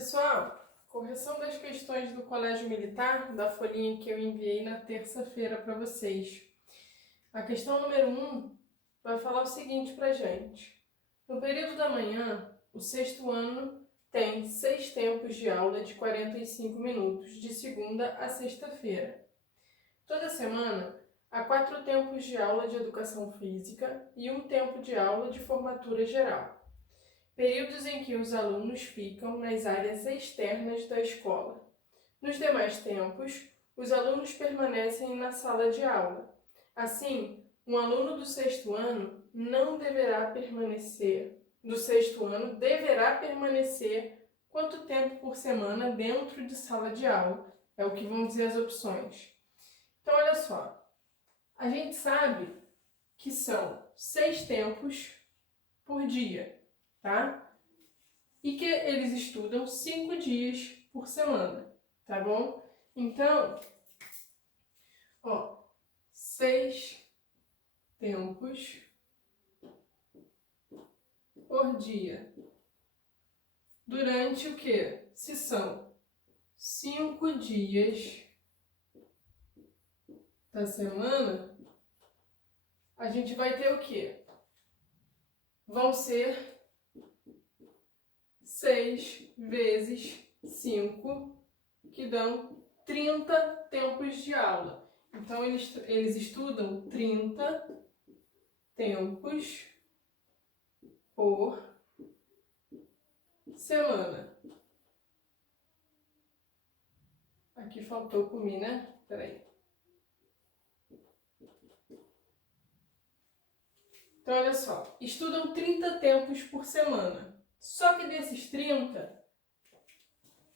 Pessoal, correção das questões do Colégio Militar, da folhinha que eu enviei na terça-feira para vocês. A questão número 1 vai falar o seguinte para a gente. No período da manhã, o sexto ano tem 6 tempos de aula de 45 minutos, de segunda a sexta-feira. Toda semana, há 4 tempos de aula de educação física e 1 tempo de aula de formatura geral. Períodos em que os alunos ficam nas áreas externas da escola. Nos demais tempos, os alunos permanecem na sala de aula. Assim, um aluno do sexto ano deverá permanecer quanto tempo por semana dentro de sala de aula? É o que vão dizer as opções. Então, olha só. A gente sabe que são 6 tempos por dia, tá? E que eles estudam 5 dias por semana, tá bom? Então, 6 tempos por dia. Durante o quê? Se são 5 dias da semana, a gente vai ter o quê? Vão ser 6 vezes 5, que dão 30 tempos de aula. Então, eles estudam 30 tempos por semana. Aqui faltou comigo, né? Peraí. Então, olha só. Estudam 30 tempos por semana. Só que desses 30, o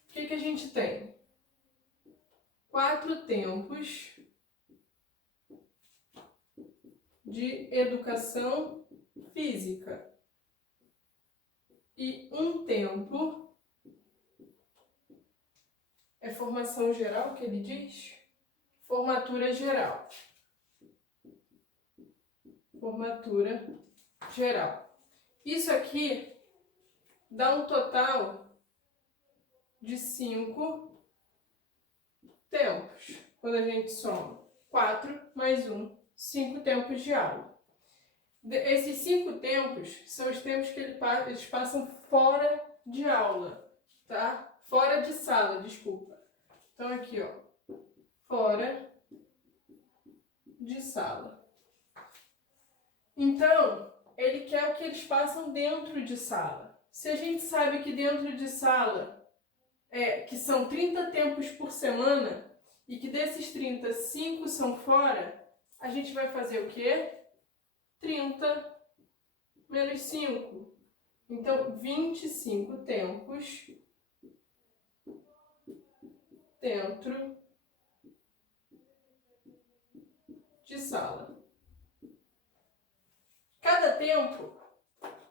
que a gente tem? 4 tempos de educação física e 1 tempo é formação geral que ele diz? Formatura geral. Formatura geral. Isso aqui dá um total de 5 tempos. Quando a gente soma 4 mais 1, 5 tempos de aula. Esses 5 tempos são os tempos que eles passam fora de aula, tá? Fora de sala, desculpa. Então aqui, fora de sala. Então, ele quer o que eles passam dentro de sala. Se a gente sabe que dentro de sala que são 30 tempos por semana e que desses 30, 5 são fora, a gente vai fazer o quê? 30 menos 5. Então, 25 tempos dentro de sala. Cada tempo,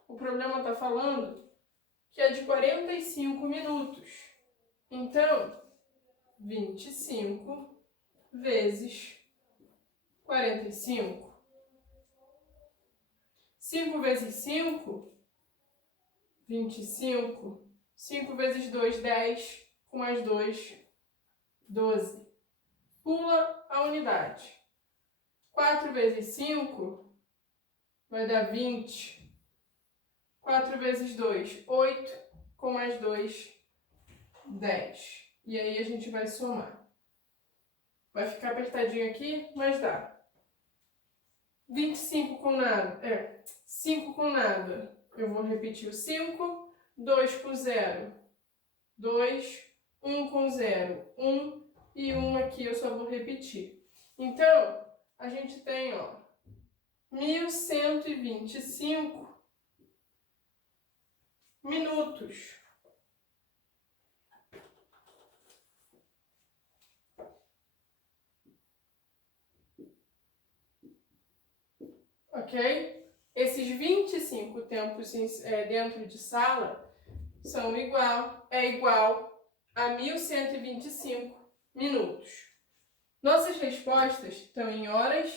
o problema está falando que é de 45 minutos. Então, 25 vezes 45. 5 vezes 5, 25. 5 vezes 2, 10. Com mais 2, 12. Pula a unidade. 4 vezes 5 vai dar 20. 4 vezes 2, 8. Com mais 2, 10. E aí a gente vai somar. Vai ficar apertadinho aqui, mas dá. 25 com nada. 5 com nada. Eu vou repetir o 5. 2 com 0. 2. 1 com 0. 1. E 1 aqui eu só vou repetir. Então, a gente tem, 1.125 minutos. Ok? Esses 25 tempos dentro de sala é igual a 1.125 minutos. Nossas respostas estão em horas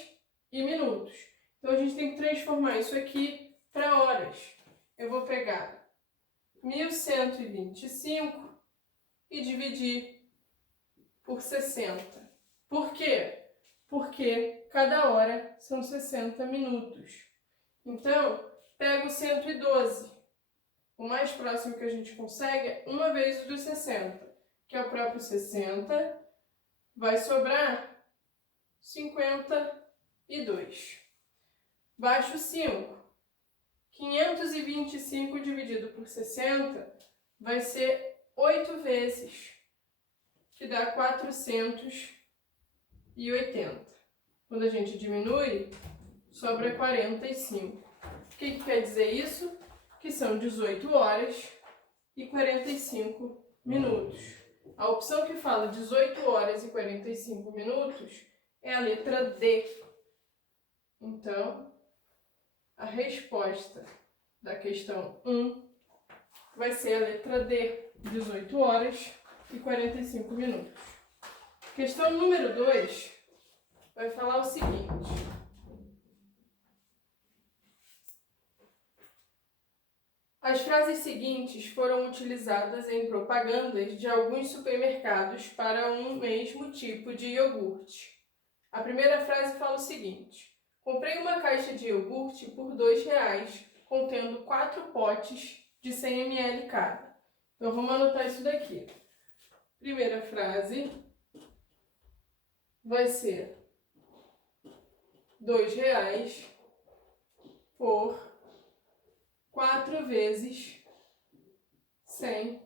e minutos. Então, a gente tem que transformar isso aqui para horas. Eu vou pegar 1.125 e dividir por 60. Por quê? Porque cada hora são 60 minutos. Então, pego 112. O mais próximo que a gente consegue é 1 vezes dos 60, que é o próprio 60. Vai sobrar 52. Baixo 5. 525 dividido por 60 vai ser 8 vezes, que dá 480. Quando a gente diminui, sobra 45. O que quer dizer isso? Que são 18 horas e 45 minutos. A opção que fala 18 horas e 45 minutos é a letra D. Então, a resposta da questão 1 vai ser a letra D, 18 horas e 45 minutos. Questão número 2 vai falar o seguinte: as frases seguintes foram utilizadas em propagandas de alguns supermercados para um mesmo tipo de iogurte. A primeira frase fala o seguinte: comprei uma caixa de iogurte por R$2, contendo 4 potes de 100 ml cada. Então, vamos anotar isso daqui. Primeira frase vai ser R$2 por 4 vezes 100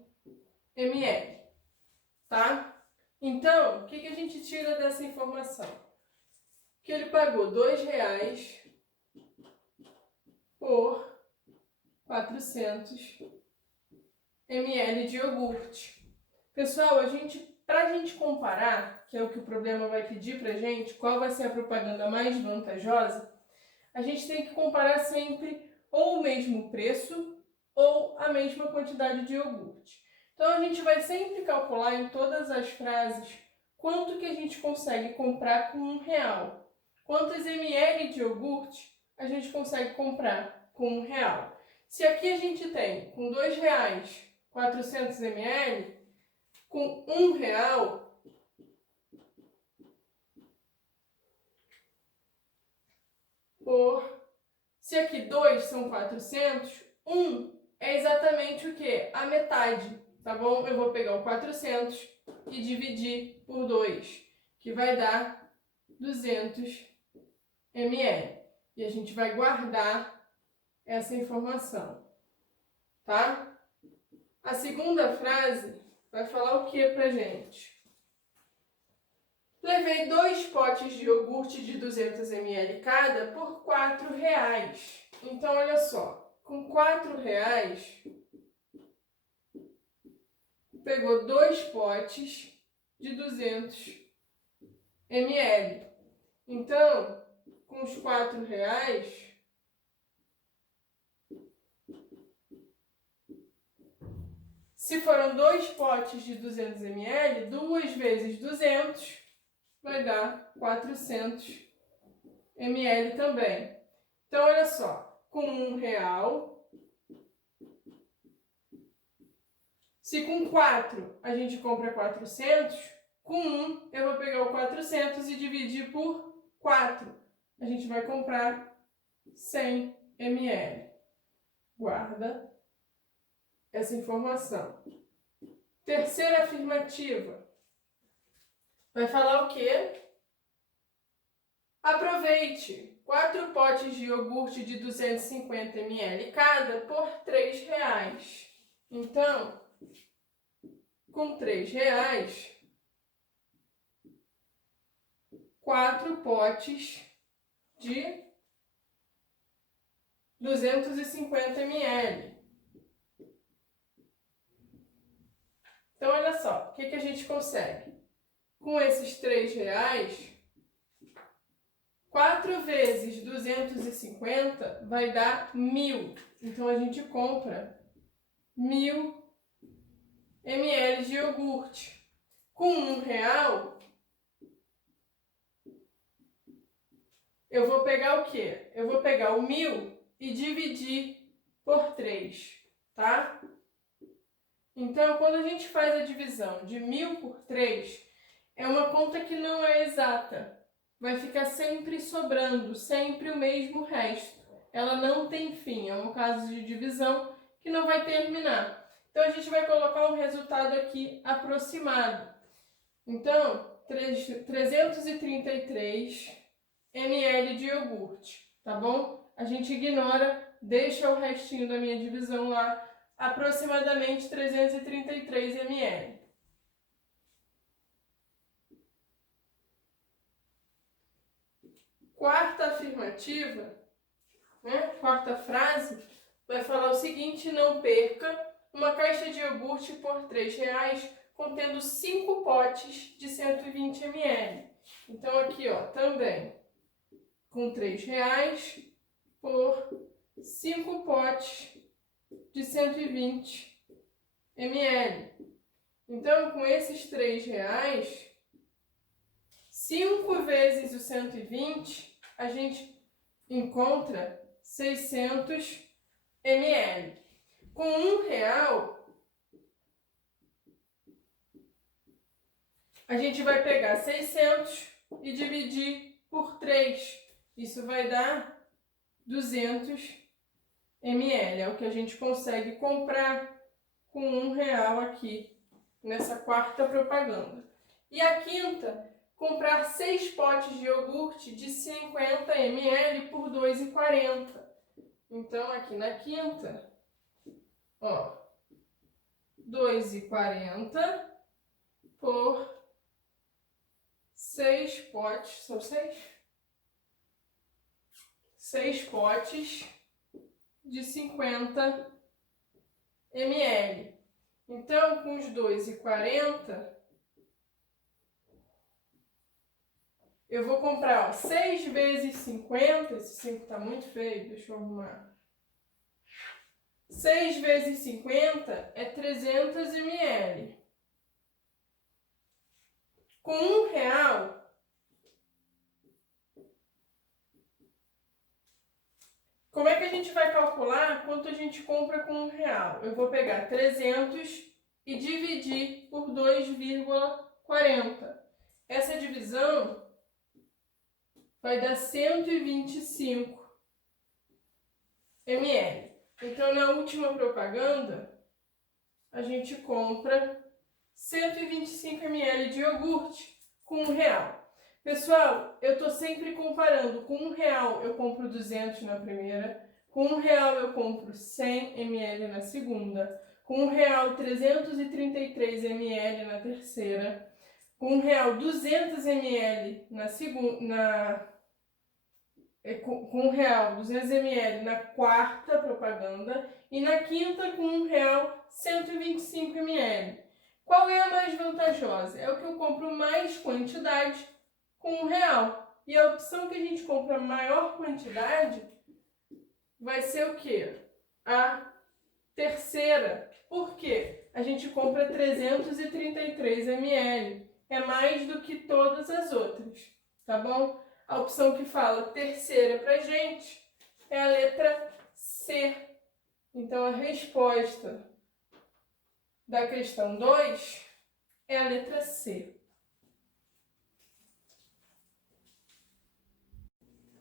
ml, tá? Então, o que a gente tira dessa informação? Que ele pagou R$2 por 400 ml de iogurte. Pessoal, pra gente comparar, que é o que o problema vai pedir pra gente, qual vai ser a propaganda mais vantajosa, a gente tem que comparar sempre ou o mesmo preço ou a mesma quantidade de iogurte. Então, a gente vai sempre calcular em todas as frases quanto que a gente consegue comprar com R$1. Quantos ml de iogurte a gente consegue comprar com R$1. Se aqui a gente tem com R$2 400 ml, com R$1, se aqui 2 são 400, 1 é exatamente o quê? A metade, tá bom? Eu vou pegar o 400 e dividir por 2, que vai dar 200 ml. E a gente vai guardar essa informação, tá? A segunda frase vai falar o que pra gente? Levei 2 potes de iogurte de 200 ml cada por R$4. Então, olha só, com R$4, pegou 2 potes de 200 ml. Então, com os R$4, se foram 2 potes de 200 ml, 2 vezes 200 vai dar 400 ml também. Então, olha só, com R$1, se com 4 a gente compra 400, com 1 eu vou pegar o 400 e dividir por 4. A gente vai comprar 100 ml. Guarda essa informação. Terceira afirmativa. Vai falar o quê? Aproveite 4 potes de iogurte de 250 ml cada por R$3. Então, com R$3, 4 potes de 250 ml. Então, olha só, o que a gente consegue? Com esses R$3, 4 vezes 250 vai dar 1.000. Então, a gente compra 1.000 ml de iogurte. Com R$1, eu vou pegar o quê? Eu vou pegar o 1.000 e dividir por 3, tá? Então, quando a gente faz a divisão de 1000 por 3, é uma conta que não é exata. Vai ficar sempre sobrando, sempre o mesmo resto. Ela não tem fim, é um caso de divisão que não vai terminar. Então, a gente vai colocar um resultado aqui aproximado. Então, 333 ml de iogurte, tá bom? A gente ignora, deixa o restinho da minha divisão lá, aproximadamente 333 ml. Quarta afirmativa, quarta frase, vai falar o seguinte: não perca uma caixa de iogurte por R$3, contendo 5 potes de 120 ml. Então aqui, ó, também com R$3 por 5 potes de 120 ml. Então, com esses R$3, 5 vezes o 120, a gente encontra 600 ml. Com R$1, a gente vai pegar 600 e dividir por 3. Isso vai dar 200 ml. É o que a gente consegue comprar com R$1 aqui, nessa quarta propaganda. E a quinta, comprar 6 potes de iogurte de 50 ml por R$2,40. Então, aqui na quinta, ó, R$2,40 por 6 potes, são 6? 6 potes de 50 ml. Então, com os R$2,40, eu vou comprar, ó, 6 vezes 50, esse 5 tá muito feio, deixa eu arrumar. 6 vezes 50 é 300 ml. Com R$1, como é que a gente vai calcular quanto a gente compra com R$1? Eu vou pegar 300 e dividir por 2,40. Essa divisão vai dar 125 ml. Então, na última propaganda, a gente compra 125 ml de iogurte com R$1. Pessoal, eu estou sempre comparando. Com R$1 eu compro 200 na primeira, com R$1 eu compro 100 ml na segunda, com R$1 333 ml na terceira, com R$1 200 ml na segunda, com R$1 200 ml na quarta propaganda e na quinta com R$1 125 ml. Qual é a mais vantajosa? É o que eu compro mais quantidade com R$1. E a opção que a gente compra maior quantidade vai ser o quê? A terceira. Por quê? A gente compra 333 ml. É mais do que todas as outras, tá bom? A opção que fala terceira pra gente é a letra C. Então, a resposta da questão 2 é a letra C.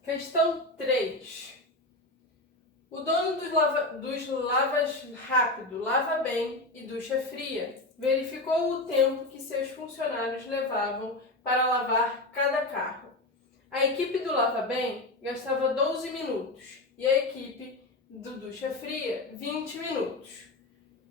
Questão 3. O dono dos lavas rápido, lava bem e ducha fria verificou o tempo que seus funcionários levavam para lavar cada carro. A equipe do lava bem gastava 12 minutos e a equipe do ducha fria 20 minutos.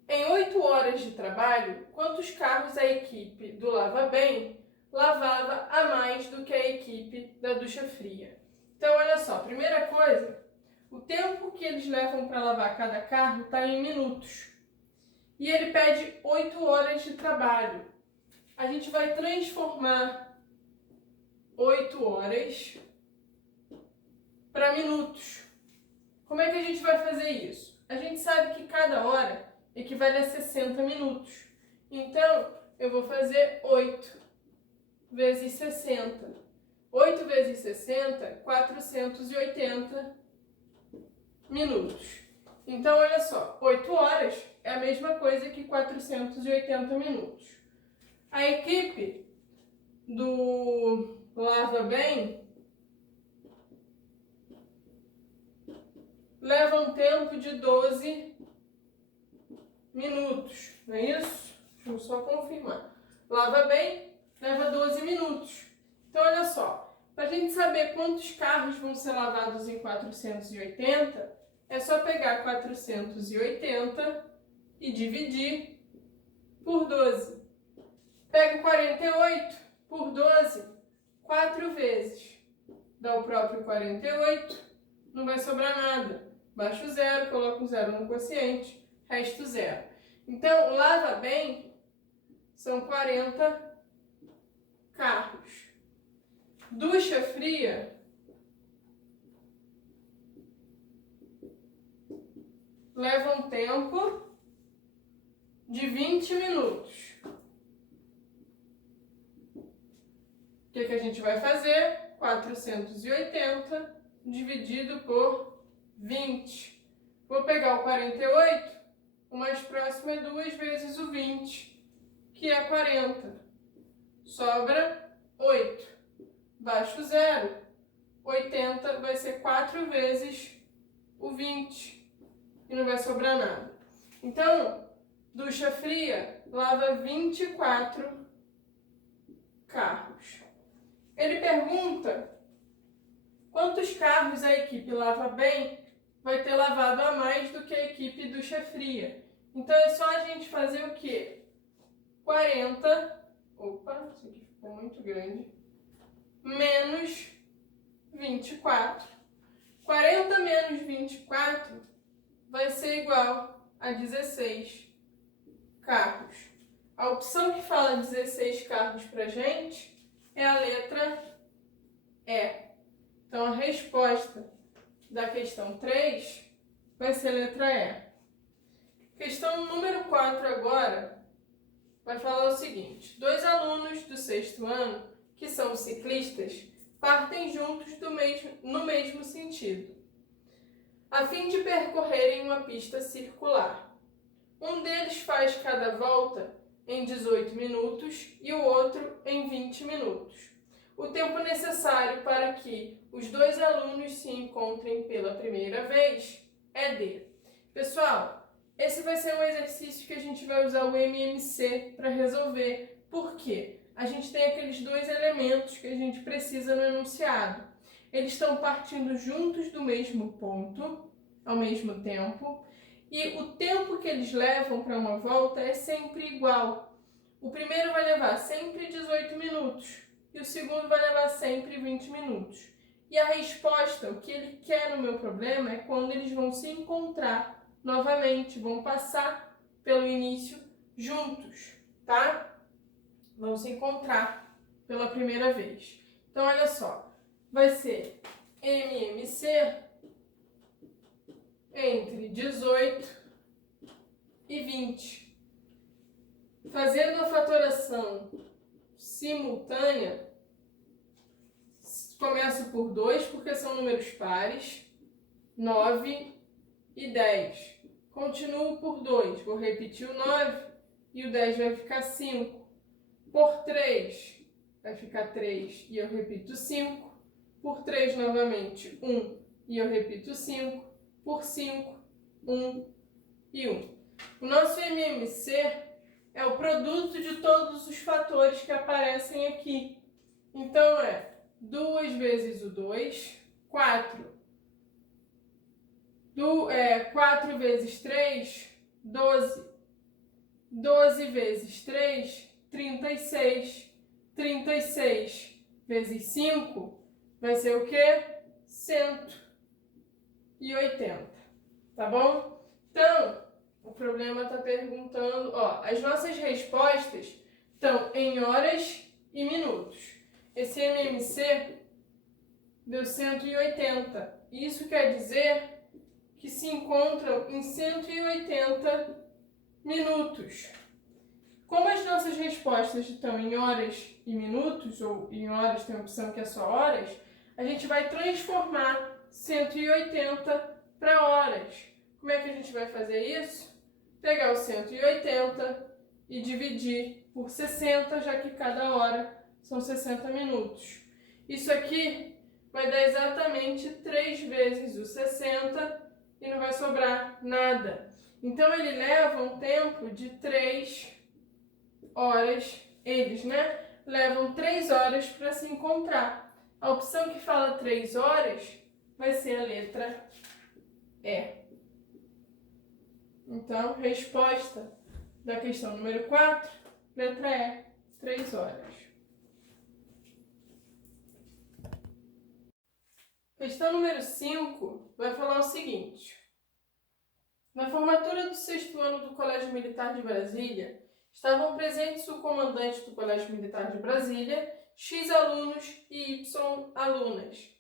Em 8 horas de trabalho, quantos carros a equipe do lava bem lavava a mais do que a equipe da ducha fria? Então, olha só, primeira coisa, o tempo que eles levam para lavar cada carro está em minutos. E ele pede 8 horas de trabalho. A gente vai transformar 8 horas para minutos. Como é que a gente vai fazer isso? A gente sabe que cada hora equivale a 60 minutos. Então, eu vou fazer 8 vezes 60. 8 vezes 60, 480 minutos. Então, olha só, 8 horas é a mesma coisa que 480 minutos. A equipe do Lava Bem leva um tempo de 12 minutos, não é isso? Deixa eu só confirmar. Lava Bem leva 12 minutos. Então, olha só, para a gente saber quantos carros vão ser lavados em 480, é só pegar 480 e dividir por 12. Pega 48 por 12, 4 vezes. Dá o próprio 48, não vai sobrar nada. Baixa o zero, coloca um zero no quociente, resto zero. Então, Lava Bem são 40 carros. Ducha Fria leva um tempo de 20 minutos. O que a gente vai fazer? 480 dividido por 20. Vou pegar o 48, o mais próximo é 2 vezes o 20, que é 40. Sobra 8. Baixo zero. 80 vai ser 4 vezes o 20. E não vai sobrar nada. Então, Ducha Fria lava 24 carros. Ele pergunta quantos carros a equipe Lava Bem vai ter lavado a mais do que a equipe Ducha Fria. Então, é só a gente fazer o quê? 40, opa, isso aqui ficou muito grande, menos 24. 40 menos 24 vai ser igual a 16 carros. A opção que fala 16 carros pra gente é a letra E. Então, a resposta da questão 3 vai ser a letra E. Questão número 4 agora vai falar o seguinte. 2 alunos do 6º ano, que são ciclistas, partem juntos no mesmo sentido, a fim de percorrerem uma pista circular. Um deles faz cada volta em 18 minutos e o outro em 20 minutos. O tempo necessário para que os 2 alunos se encontrem pela primeira vez é D. Pessoal, esse vai ser um exercício que a gente vai usar o MMC para resolver. Por quê? A gente tem aqueles 2 elementos que a gente precisa no enunciado. Eles estão partindo juntos do mesmo ponto, ao mesmo tempo, e o tempo que eles levam para uma volta é sempre igual. O primeiro vai levar sempre 18 minutos e o segundo vai levar sempre 20 minutos. E a resposta, o que ele quer no meu problema, é quando eles vão se encontrar novamente, vão passar pelo início juntos, tá? Vão se encontrar pela primeira vez. Então, olha só, vai ser MMC entre 18 e 20. Fazendo a fatoração simultânea, começo por 2, porque são números pares, 9 e 10. Continuo por 2, vou repetir o 9 e o 10 vai ficar 5. Por 3, vai ficar 3 e eu repito 5. Por 3, novamente, 1 e eu repito 5. Por 5, 1 e 1. O nosso MMC é o produto de todos os fatores que aparecem aqui. Então, é 2 vezes o 2, 4. 4 vezes 3, 12. 12 vezes 3, 36. 36 vezes 5 vai ser o quê? 180. Tá bom? Então, o problema está perguntando, as nossas respostas estão em horas e minutos. Esse MMC deu 180. Isso quer dizer que se encontram em 180 minutos. Como as nossas respostas estão em horas e minutos, ou em horas tem a opção que é só horas, a gente vai transformar 180 para horas. Como é que a gente vai fazer isso? pegar o 180 e dividir por 60, já que cada hora são 60 minutos. Isso aqui vai dar exatamente 3 vezes o 60 e não vai sobrar nada. Então, ele leva um tempo de 3 horas, eles, né? Levam 3 horas para se encontrar. A opção que fala 3 horas vai ser a letra E. Então, resposta da questão número 4, letra E, 3 horas. Questão número 5 vai falar o seguinte. Na formatura do 6º ano do Colégio Militar de Brasília, estavam presentes o comandante do Colégio Militar de Brasília, X alunos e Y alunas.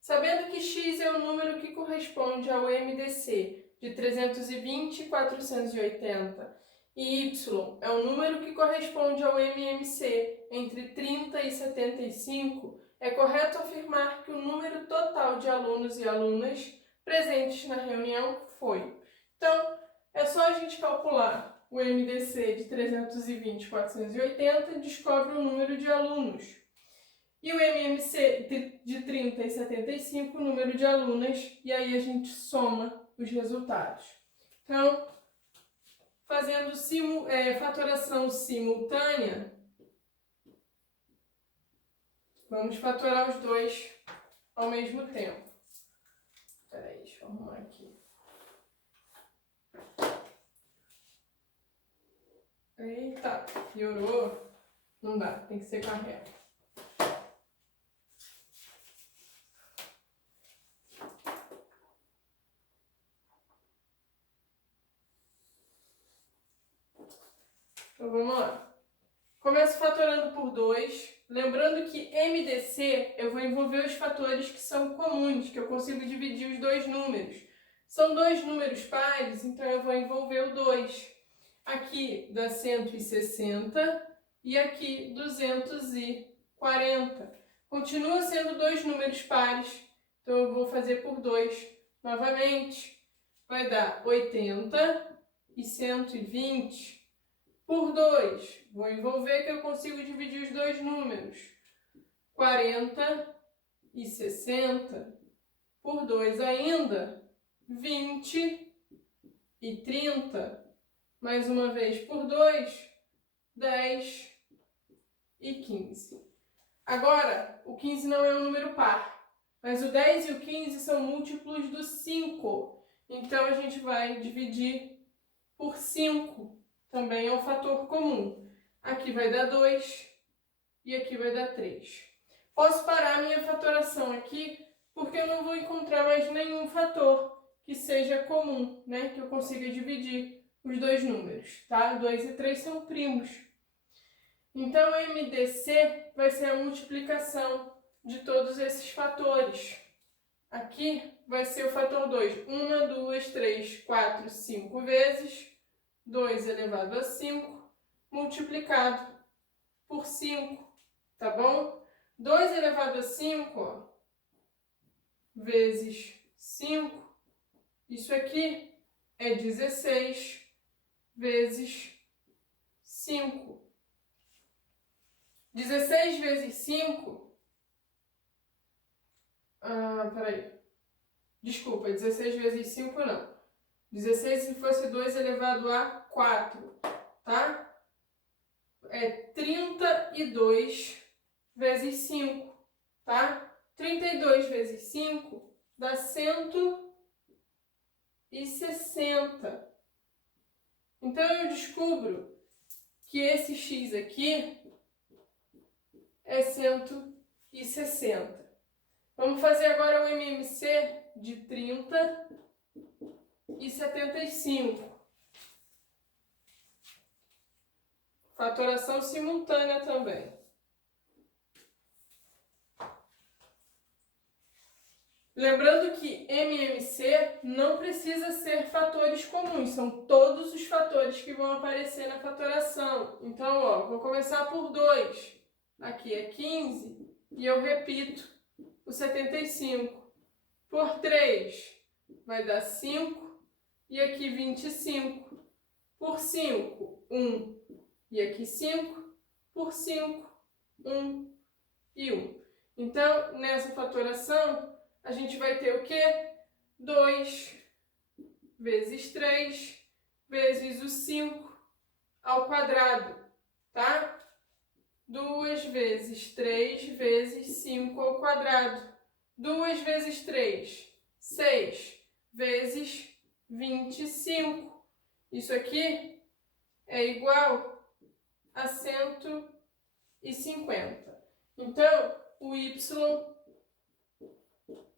Sabendo que X é o número que corresponde ao MDC de 320/480 e Y é o número que corresponde ao MMC entre 30 e 75, é correto afirmar que o número total de alunos e alunas presentes na reunião foi. Então, é só a gente calcular o MDC de 320/480 e descobre o número de alunos. E o MMC de 30 e 75, o número de alunas, e aí a gente soma os resultados. Então, fazendo fatoração simultânea, vamos fatorar os dois ao mesmo tempo. Espera aí, deixa eu arrumar aqui. Eita, piorou. Não dá, tem que ser com a reta. Então vamos lá. Começo fatorando por 2. Lembrando que MDC eu vou envolver os fatores que são comuns, que eu consigo dividir os dois números. São dois números pares, então eu vou envolver o 2. Aqui dá 160 e aqui 240. Continua sendo dois números pares, então eu vou fazer por 2 novamente. Vai dar 80 e 120. Por 2, vou envolver que eu consigo dividir os dois números. 40 e 60. Por 2 ainda, 20 e 30. Mais uma vez por 2, 10 e 15. Agora, o 15 não é um número par, mas o 10 e o 15 são múltiplos do 5. Então, a gente vai dividir por 5. Também é um fator comum. Aqui vai dar 2 e aqui vai dar 3. Posso parar a minha fatoração aqui, porque eu não vou encontrar mais nenhum fator que seja comum, né? Que eu consiga dividir os dois números, tá? 2 e 3 são primos. Então, o MDC vai ser a multiplicação de todos esses fatores. Aqui vai ser o fator 2. 1, 2, 3, 4, 5 vezes 2 elevado a 5, multiplicado por 5, tá bom? 2 elevado a 5, ó, vezes 5, isso aqui é 16 vezes 5. 16 vezes 5, peraí, desculpa, 16 vezes 5 não. 16 se fosse 2 elevado a 4, tá? É 32 vezes 5, tá? 32 vezes 5 dá 160. Então, eu descubro que esse x aqui é 160. Vamos fazer agora o MMC de 30 e 75. Fatoração simultânea também. Lembrando que MMC não precisa ser fatores comuns, são todos os fatores que vão aparecer na fatoração. Então, ó, vou começar por 2. Aqui é 15 e eu repito o 75. Por 3 vai dar 5 e aqui 25. Por 5, 1. E aqui 5. Por 5, 1 e 1. Então, nessa fatoração, a gente vai ter o quê? 2 vezes 3 vezes o 5 ao quadrado, tá? 2 vezes 3 vezes 5 ao quadrado. 2 vezes 3, 6 vezes 25. Isso aqui é igual a 150. Então, o y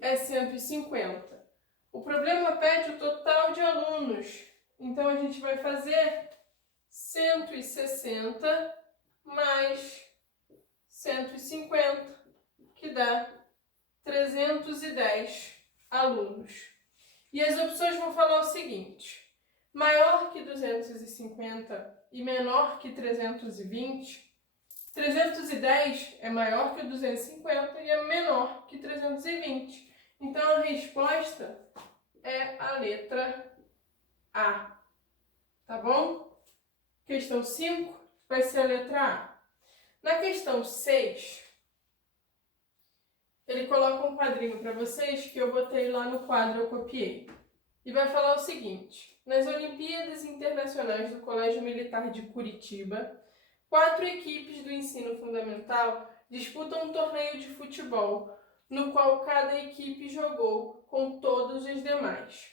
é 150. O problema pede o total de alunos. Então, a gente vai fazer 160 mais 150, que dá 310 alunos. E as opções vão falar o seguinte: maior que 250 e menor que 320, 310 é maior que 250 e é menor que 320. Então, a resposta é a letra A. Tá bom? Questão 5 vai ser a letra A. Na questão 6, ele coloca um quadrinho para vocês que eu botei lá no quadro, eu copiei. E vai falar o seguinte: nas Olimpíadas Internacionais do Colégio Militar de Curitiba, 4 equipes do ensino fundamental disputam um torneio de futebol, no qual cada equipe jogou com todos os demais.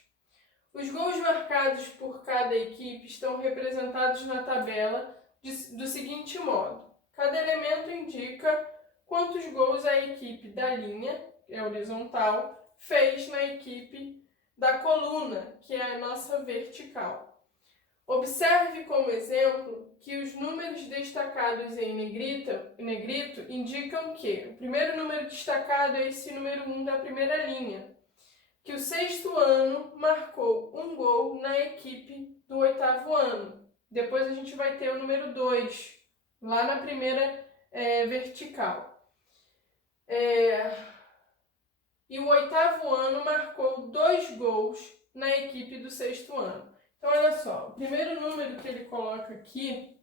Os gols marcados por cada equipe estão representados na tabela do seguinte modo: cada elemento indica quantos gols a equipe da linha, que é horizontal, fez na equipe da coluna, que é a nossa vertical. Observe como exemplo que os números destacados em negrito indicam que o primeiro número destacado é esse número 1 da primeira linha, que o 6º ano marcou um gol na equipe do 8º ano. Depois a gente vai ter o número 2, lá na primeira vertical. E o 8º ano marcou 2 gols na equipe do 6º ano. Então, olha só, o primeiro número que ele coloca aqui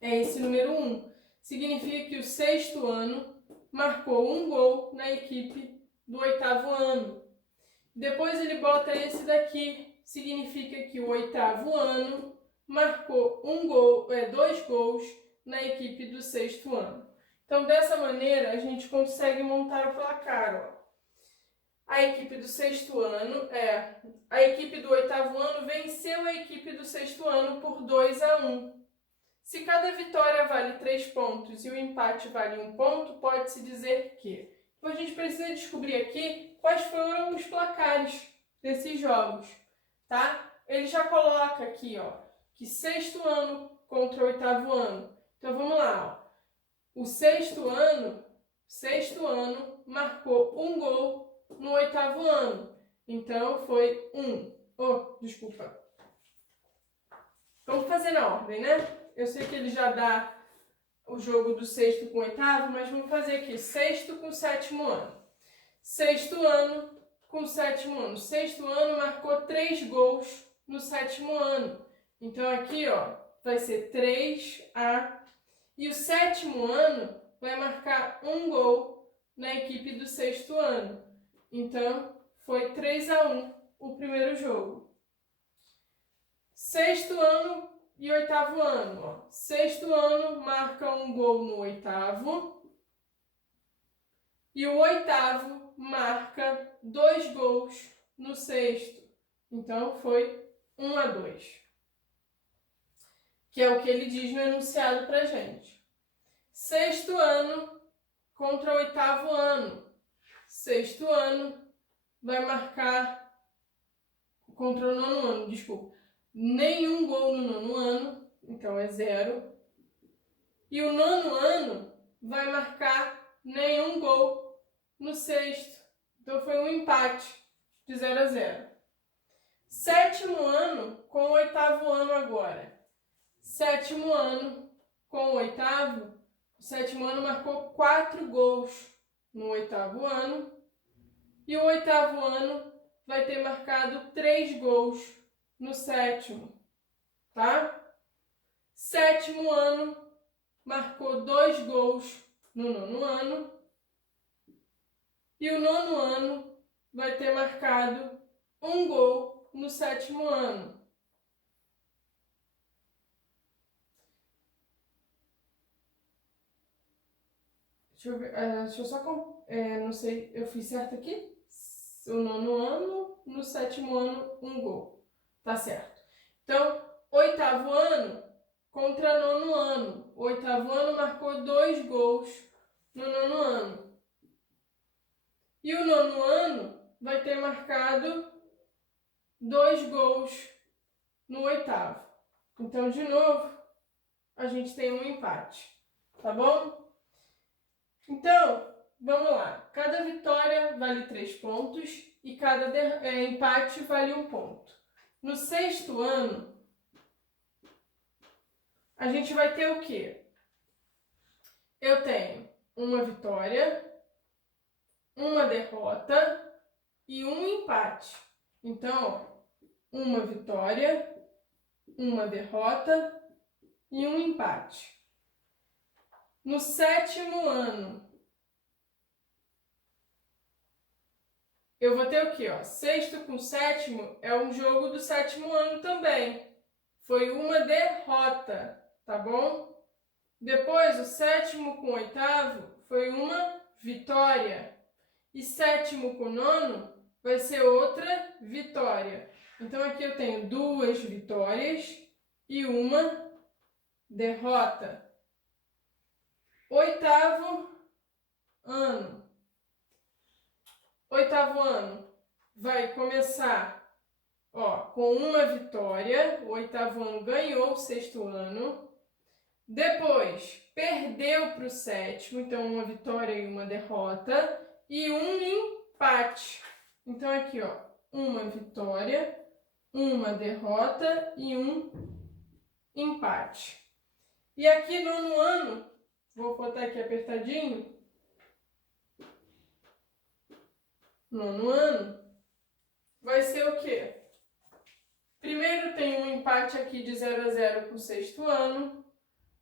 é esse número 1. Significa que o 6º ano marcou um gol na equipe do 8º ano. Depois ele bota esse daqui, significa que o 8º ano marcou 2 gols na equipe do 6º ano. Então, dessa maneira, a gente consegue montar o placar, ó. A equipe do 6º ano, a equipe do 8º ano venceu a equipe do 6º ano por 2-1. Se cada vitória vale 3 pontos e o empate vale 1 ponto, pode-se dizer que... Então, a gente precisa descobrir aqui quais foram os placares desses jogos, tá? Ele já coloca aqui, ó, que 6º ano contra o 8º ano. Então, vamos lá, ó. O 6º ano marcou um gol no 8º ano. Então, foi 1. Desculpa. Vamos fazer na ordem, né? Eu sei que ele já dá o jogo do 6º com o 8º, mas vamos fazer aqui 6º com o 7º ano. 6º ano com o 7º ano. 6º ano marcou 3 gols no 7º ano. Então, aqui, ó, vai ser 3A. E o 7º ano vai marcar um gol na equipe do 6º ano. Então, foi 3-1 o primeiro jogo. 6º ano e 8º ano. Ó. 6º ano marca um gol no 8º. E o 8º marca 2 gols no 6º. Então, foi 1-2. Que é o que ele diz no enunciado pra gente. 6º ano contra o 8º ano. 6º ano vai marcar contra o 9º ano, desculpa. Nenhum gol no 9º ano, então é 0. E o 9º ano vai marcar nenhum gol no 6º. Então foi um empate de 0-0. 7º ano com o 8º ano agora. 7º ano com o 8º. O 7º ano marcou 4 gols no 8º ano. E o 8º ano vai ter marcado 3 gols no 7º. tá? Sétimo ano, marcou 2 gols no nono ano. E o nono ano vai ter marcado 1 gol no sétimo ano. Deixa eu ver, deixa eu só... não sei, eu fiz certo aqui? O nono ano, no sétimo ano, 1 gol. Tá certo. Então, oitavo ano contra nono ano. O oitavo ano marcou 2 gols no nono ano. E o nono ano vai ter marcado 2 gols no oitavo. Então, de novo, a gente tem um empate. Tá bom? Então, vamos lá. Cada vitória vale 3 pontos e cada empate vale 1 ponto. No sexto ano, a gente vai ter o quê? Eu tenho uma vitória, uma derrota e um empate. Então, uma vitória, uma derrota e um empate. No sétimo ano, eu vou ter o quê? Ó? Sexto com sétimo é um jogo do sétimo ano também. Foi uma derrota, tá bom? Depois, o sétimo com oitavo foi uma vitória. E sétimo com nono vai ser outra vitória. Então, aqui eu tenho 2 vitórias e uma derrota. Oitavo ano. Oitavo ano vai começar com uma vitória. O oitavo ano ganhou o sexto ano. Depois, perdeu para o sétimo. Então, uma vitória e uma derrota. E um empate. Então, aqui, uma vitória, uma derrota e um empate. E aqui, nono ano, vou botar aqui apertadinho. Nono ano vai ser o quê? Primeiro tem um empate aqui de 0-0 com o sexto ano.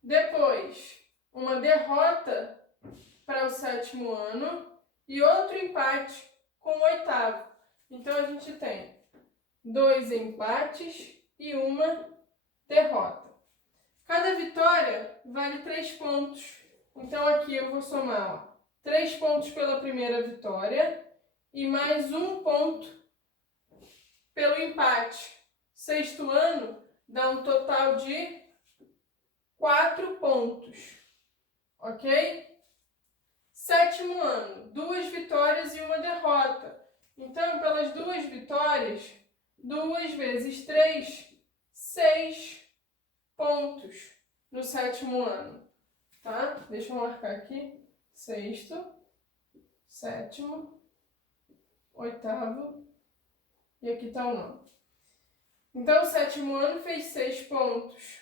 Depois, uma derrota para o sétimo ano e outro empate com o oitavo. Então, a gente tem 2 empates e uma derrota. Cada vitória vale 3 pontos. Então, aqui eu vou somar 3 pontos pela primeira vitória e mais 1 ponto pelo empate. Sexto ano dá um total de 4 pontos, ok? Sétimo ano, 2 vitórias e uma derrota. Então, pelas 2 vitórias, 2 vezes 3, 6 pontos no sétimo ano, tá? Deixa eu marcar aqui. Sexto, sétimo, oitavo e aqui está o nono. Então, o sétimo ano fez 6 pontos.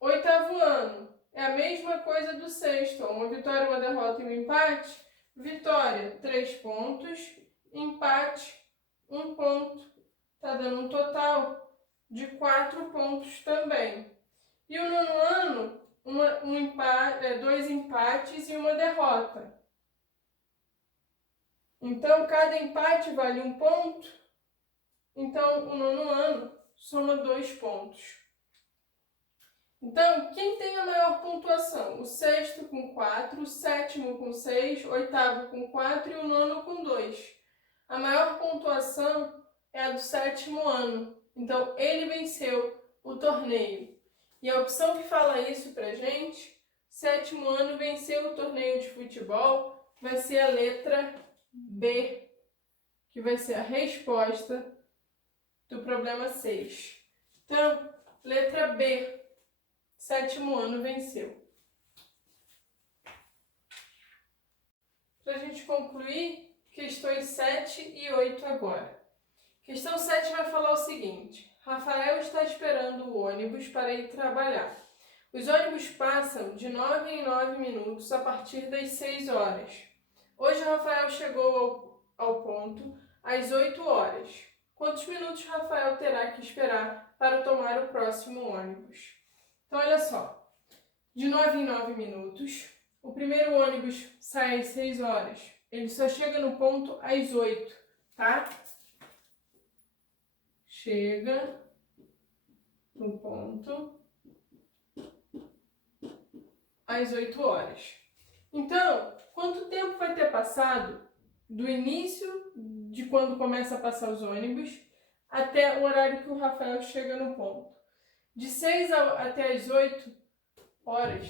Oitavo ano é a mesma coisa do sexto. Uma vitória, uma derrota e um empate. Vitória, 3 pontos. Empate, 1 ponto. Está dando um total de 4 pontos também. E o nono ano, 2 empates e uma derrota. Então, cada empate vale 1 ponto. Então, o nono ano soma 2 pontos. Então, quem tem a maior pontuação? O sexto com 4, o sétimo com 6, o oitavo com 4 e o nono com 2. A maior pontuação é a do sétimo ano. Então, ele venceu o torneio. E a opção que fala isso pra gente, sétimo ano venceu o torneio de futebol, vai ser a letra B, que vai ser a resposta do problema 6. Então, letra B. Sétimo ano venceu. Para a gente concluir, questões 7 e 8 agora. Questão 7 vai falar o seguinte: Rafael está esperando o ônibus para ir trabalhar. Os ônibus passam de 9 em 9 minutos a partir das 6 horas. Hoje Rafael chegou ao ponto às 8 horas. Quantos minutos Rafael terá que esperar para tomar o próximo ônibus. Então, olha só, de 9 em 9 minutos, o primeiro ônibus sai às 6 horas, ele só chega no ponto às 8, tá? Chega no ponto às 8 horas. Então, quanto tempo vai ter passado do início de quando começa a passar os ônibus até o horário que o Rafael chega no ponto? De 6 até as 8 horas,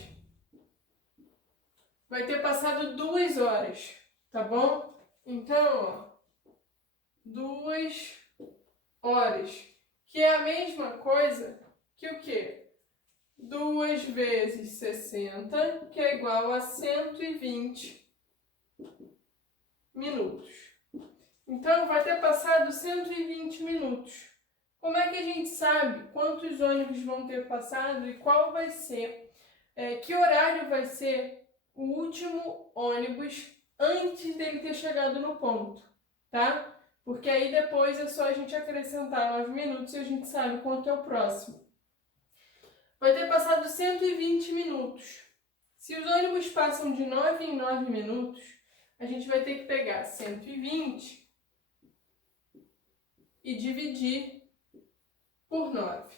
vai ter passado 2 horas, tá bom? Então, ó, 2 horas, que é a mesma coisa que o quê? 2 vezes 60, que é igual a 120 minutos. Então, vai ter passado 120 minutos. Como é que a gente sabe quantos ônibus vão ter passado e qual vai ser, que horário vai ser o último ônibus antes dele ter chegado no ponto, tá? Porque aí depois é só a gente acrescentar 9 minutos e a gente sabe quanto é o próximo. Vai ter passado 120 minutos. Se os ônibus passam de 9 em 9 minutos, a gente vai ter que pegar 120 e dividir por 9,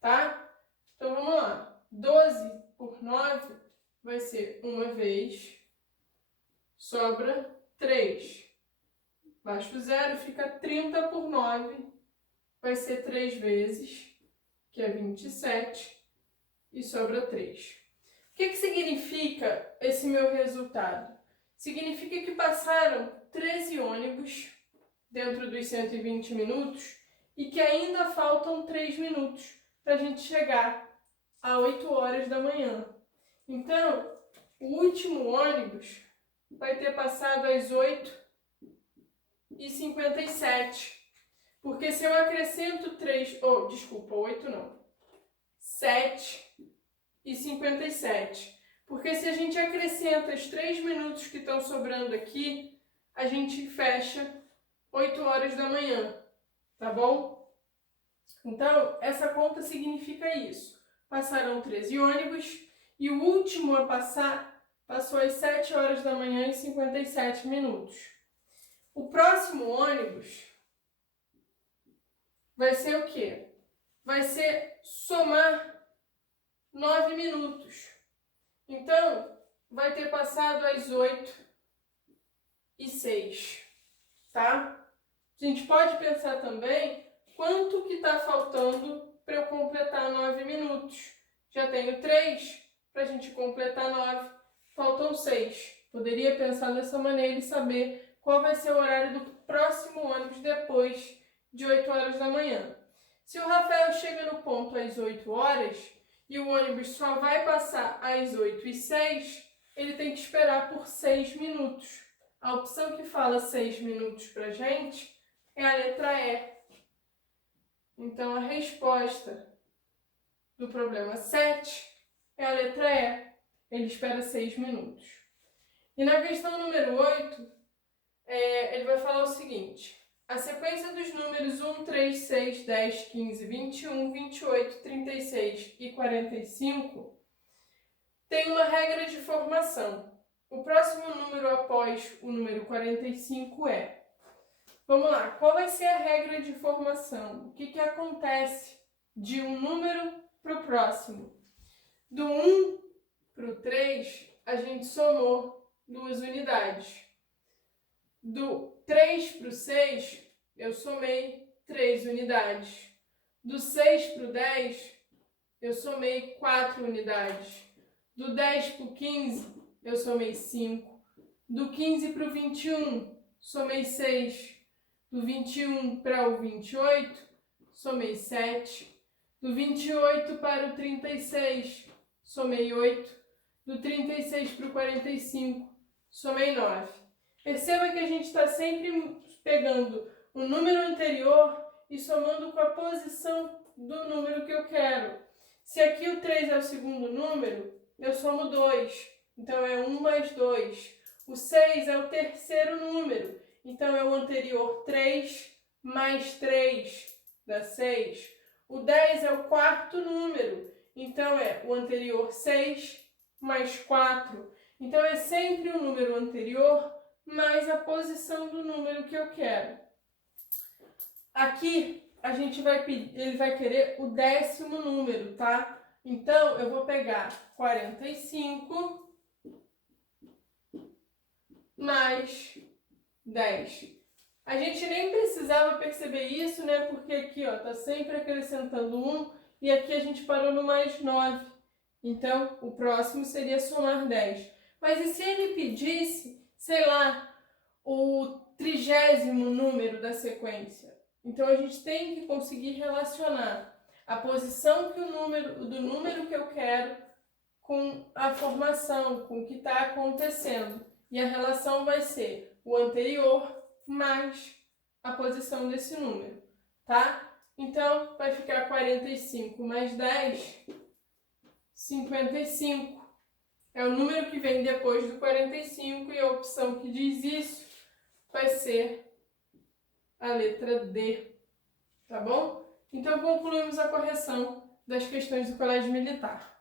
tá? Então, vamos lá. 12 por 9 vai ser uma vez, sobra 3. Baixa o zero, fica 30 por 9, vai ser 3 vezes, que é 27, e sobra 3. O que significa esse meu resultado? Significa que passaram 13 ônibus dentro dos 120 minutos e que ainda faltam 3 minutos para a gente chegar a 8 horas da manhã. Então, o último ônibus vai ter passado às 8h57. Porque se eu acrescento 3, 8 não, 7h57. Porque se a gente acrescenta os 3 minutos que estão sobrando aqui, a gente fecha 8 horas da manhã, tá bom? Então, essa conta significa isso. Passaram 13 ônibus e o último a passar passou às 7 horas da manhã e 57 minutos. O próximo ônibus vai ser o quê? Vai ser somar 9 minutos. Então, vai ter passado às 8h06, tá? A gente pode pensar também quanto que está faltando para eu completar 9 minutos. Já tenho 3, para a gente completar 9, faltam 6. Poderia pensar dessa maneira e saber qual vai ser o horário do próximo ônibus depois de 8 horas da manhã. Se o Rafael chega no ponto às 8 horas e o ônibus só vai passar às 8h06, ele tem que esperar por 6 minutos. A opção que fala 6 minutos para a gente é a letra E. Então, a resposta do problema 7 é a letra E. Ele espera 6 minutos. E na questão número 8, ele vai falar o seguinte: a sequência dos números 1, 3, 6, 10, 15, 21, 28, 36 e 45 tem uma regra de formação. O próximo número após o número 45 é... Vamos lá, qual vai ser a regra de formação? O que acontece de um número para o próximo? Do 1 para o 3, a gente somou 2 unidades. Do 3 para o 6, eu somei 3 unidades. Do 6 para o 10, eu somei 4 unidades. Do 10 para o 15, eu somei 5. Do 15 para o 21, somei 6. Do 21 para o 28, somei 7. Do 28 para o 36, somei 8. Do 36 para o 45, somei 9. Perceba que a gente está sempre pegando o número anterior e somando com a posição do número que eu quero. Se aqui o 3 é o segundo número, eu somo 2. Então, é 1 mais 2. O 6 é o terceiro número. Então, é o anterior 3 mais 3, dá 6. O 10 é o quarto número, então é o anterior 6 mais 4. Então é sempre o número anterior mais a posição do número que eu quero. Aqui ele vai querer o 10º número, tá? Então eu vou pegar 45 mais 10. A gente nem precisava perceber isso, né? Porque aqui, ó, tá sempre acrescentando 1 e aqui a gente parou no mais 9. Então, o próximo seria somar 10. Mas e se ele pedisse, sei lá, o 30º número da sequência? Então, a gente tem que conseguir relacionar a posição do número que eu quero com a formação, com o que está acontecendo. E a relação vai ser o anterior mais a posição desse número, tá? Então, vai ficar 45 mais 10, 55. É o número que vem depois do 45 e a opção que diz isso vai ser a letra D, tá bom? Então, concluímos a correção das questões do Colégio Militar.